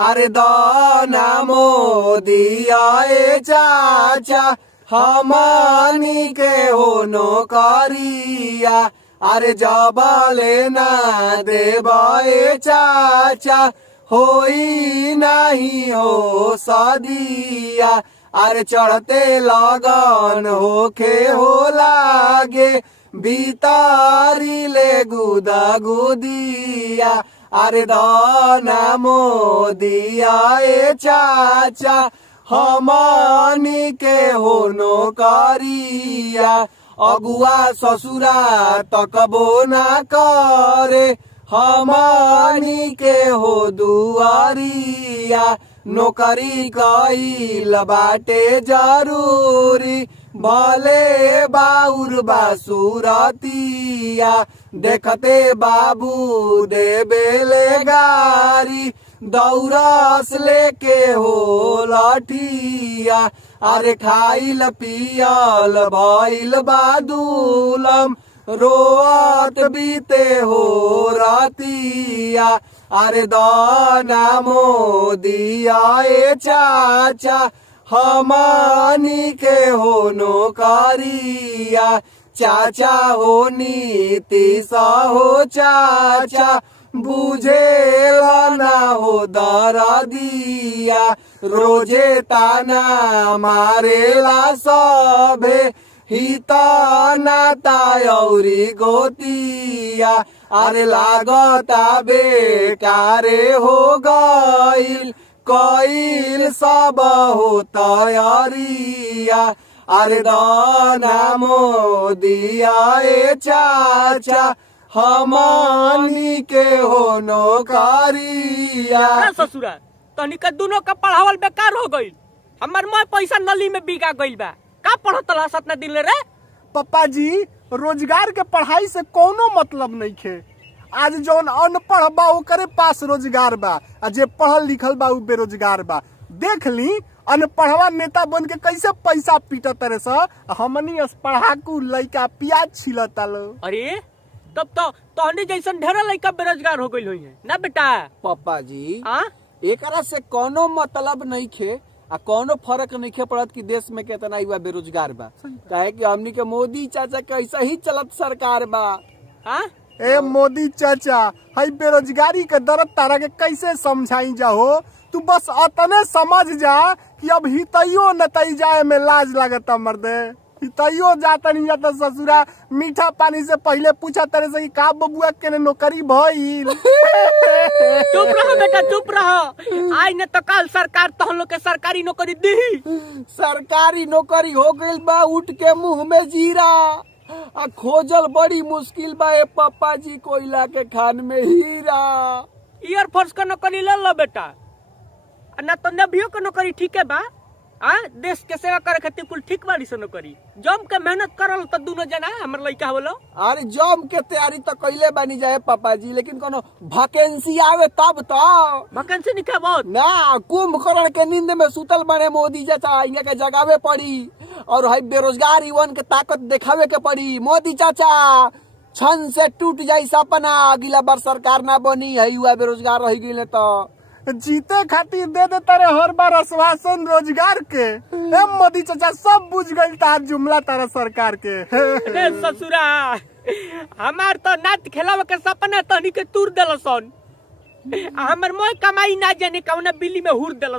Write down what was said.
अरे दाना मोदी आए चाचा हमनी के हो नौकरिया। अरे जबाले ना देवाए चाचा होई नहीं हो सदिया। अरे चढ़ते लगन होके हो लागे बीतारी ले गुदा गुदिया। अरे दाना मोदी आए चाचा हमनी के हो नौकरिया। अगुआ ससुरा तकबो ना करे हमनी के हो दुआरिया। नौकरी कईल बाटे जरूरी भले बाउर बासुरतिया। देखते बाबू देबेले गारी दौरस लेके हो लठिया। अरे खाइल पियल भइल बादुलम रोअत बीते हो रातिया। अरे दाना मोदी आए चाचा हमनी के हो नौकरिया। चाचा हो नीतीश हो चाचा बुझेला ना हो दरदिया। रोजे ताना मारेला सभे हिता नाता औरी गोतिया। अरे लागता बेकारे हो गईल कईल सब हो तैयारिया। अरे दाना मोदी आए चाचा हमनी के हो नौकरिया। ससुरा तनिका दोनों का पढ़ावल बेकार हो गईल। हमार माँ पैसा नली में बिका गईल बा। का पढ़त ला सतना दिन रे? पापा जी रोजगार के पढ़ाई से कोनो मतलब नहीं खे। आज जौन अनपढ़ बा ओकरे पास रोजगार बा, आ जे पढ़ल लिखल बा उ बेरोजगार बा। देख ली अनपढ़वा नेता बन के कैसे पैसा पीटत तरह से हमनी पढ़ाकू लइका प्याज छिलता लो। अरे तब तो तोहनी जैसन ढेर लइका बेरोजगार हो गईल होई है ना बेटा? पापा जी हाँ एकरा से कोनो मतलब नहीं खे आ कोनो फर्क नहीं खे पड़त कि देश में कितना युवा बेरोजगार बा। काहे कि हमनी के मोदी चाचा के ऐसा ही चलत सरकार बा। हाँ ए मोदी चाचा हई बेरोजगारी के दर्द तारा के कैसे समझाई जाहो। तू बस अतने समझ जा कि अब हितैयो नतई जाए में लाज लगता मर्दे। हितैयो जाता नहीं जाता ससुरा मीठा पानी से पहले पूछा तेरे से कि का बबुआ के नौकरी भइल। चुप रहो बेटा चुप रहो। आज न तो कल सरकार तो हम लोग के सरकारी नौकरी दी। सरकारी नौकरी हो गईल बा उठ के मुंह में जीरा आ खोजल बड़ी मुश्किल बा। ए पापा जी कोयला के खान में हीरा। एयरफोर्स का नौकरी ले लो बेटा, ना तो नेवियो का नौकरी ठीक है बा। देश के सेवा करे खातिर कुल ठीक बाड़ी से नौकरी। जम के मेहनत करल तो दोनों जना हमर लइका होलो। अरे जम के तैयारी तो कैले बनी जाए पापा जी, लेकिन कोनो वैकेंसी आवे तब तो। वैकेंसी निका बहुत ना कुंभकर्ण के नींद में सुतल बने मोदी चाचा इनका के जगावे पड़ी और हई बेरोजगार युवन के ताकत दिखावे के पड़ी। मोदी चाचा छन से टूट जाई सपना, अगला बार सरकार ना बनी है युवा बेरोजगार रह गई तो जीते खातिर दे दे तारे हर बार आश्वासन रोजगार के। ए मोदी चाचा सब बुझ गई तार जुमला तारा सरकार के। ससुरा हमार तो नाच खेलावे के सपना तनी के तूर देलसन। हमर मोय कमाई ना जाने कौन बिल्ली में हुर देलसन।